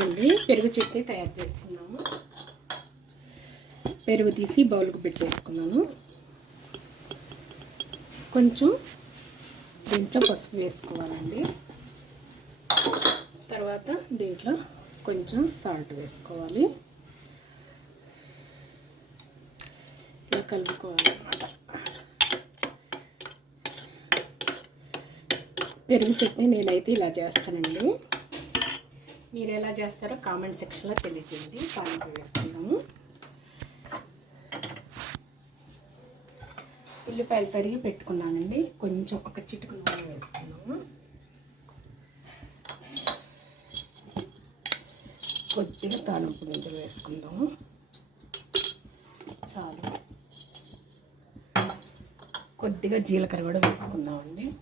ఇదిగోండి పెరుగు చట్నీ తయారు చేసుకున్నాము. పెరుగు తీసి బౌల్కి పెట్టేసుకున్నాను. కొంచెం దీంట్లో పసుపు వేసుకోవాలండి. తర్వాత దీంట్లో కొంచెం సాల్ట్ వేసుకోవాలి. ఇలా కలుపుకోవాలన్నమాట. పెరుగు చట్నీ నేనైతే ఇలా చేస్తానండి. మీరు ఎలా చేస్తారో కామెంట్ సెక్షన్లో తెలియజేయండి. తాలింపు వేసుకుందాము. ఉల్లిపాయలు తరిగి పెట్టుకున్నానండి. కొంచెం ఒక చిటికెడు నూనె వేసుకున్నాము. కొద్దిగా తాలింపు గింజలు వేసుకుందాము. చాలు. కొద్దిగా జీలకర్ర కూడా వేసుకుందామండి.